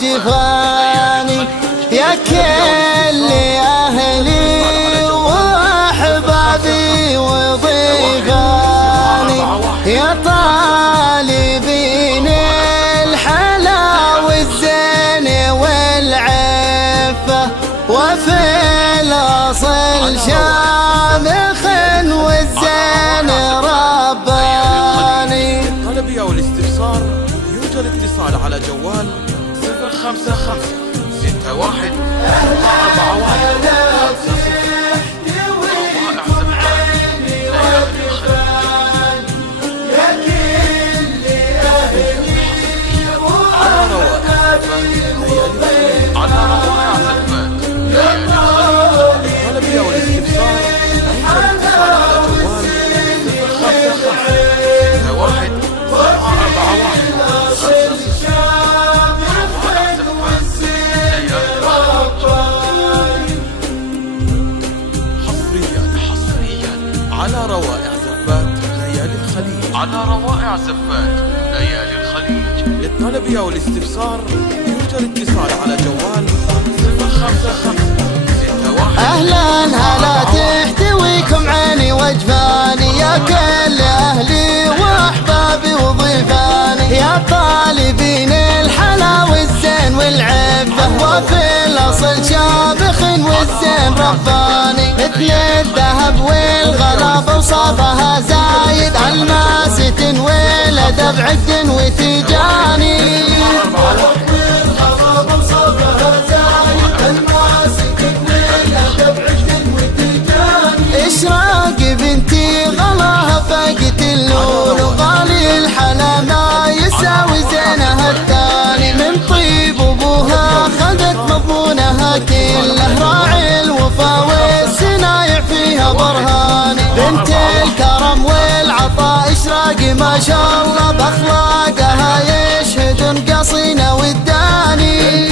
وجفاني يا كل أهلي وأحبابي وضيفاني يا طالبين الحلا والزين والعفة وفي الأصل شامخ والزين رباني. للطلب أو الاستفسار يوجد اتصال على جوال 055 61 على روائع زفات ليالي الخليج. على روائع زفات ليالي الخليج. للطلب أو الاستفسار يوجد اتصال على جوال 055 61. أهلا هلا تحتويكم عيني وجفاني يا كل أهلي وأحبابي وضيفاني يا طالبين الحلا والزين والعفة وفي الأصل شامخ والزين رباني مثل الذهب والغلاب وصافها زايد الماسة والأدب عد وتجاني اشراق بنتي غلاها فاقت اللون وغالي الحلا ما يساوي زينها الثاني من طيب ابوها خذت مضمونها كله راعي الوفا والسنايع فيها برهاني بنت الكرم والعطاء اشراق ما شاء الله باخلاقها يشهدون قصينا والداني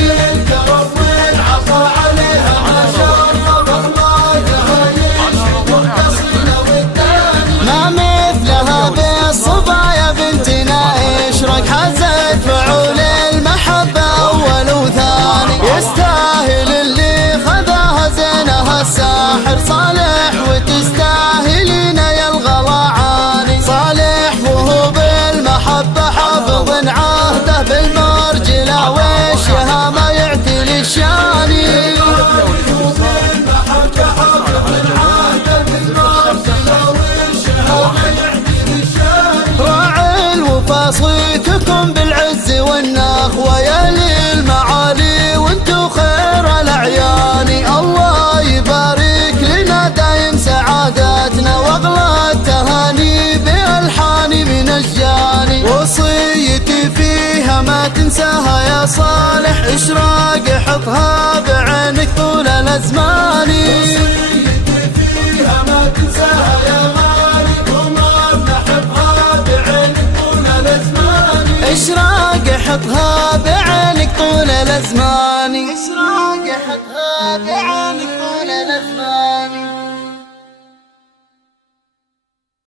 بالصبايا بنتنا اشرق حزت فعول المحبة أول وثاني يستاهل اللي خذاها زينها الساحر صالح وتستاهلين يا الغلاعاني صالح وهو بالمحبة حافظ عهده بالمرجلة والشهامة يعتل الشاني صيتكم بالعز والنخوة يا للمعالي وانتو خير الاعياني الله يبارك لنا دايم سعاداتنا واغلى التهاني بالحاني من الجاني وصيتي فيها ما تنساها يا صالح اشراق حطها بعينك طول الازمان وصيتي فيها ما تنساها يا مالك وما نحبها بعينك اشراق حطها بعينك طول الازمان اشراق حطها بعينك طول الازمان.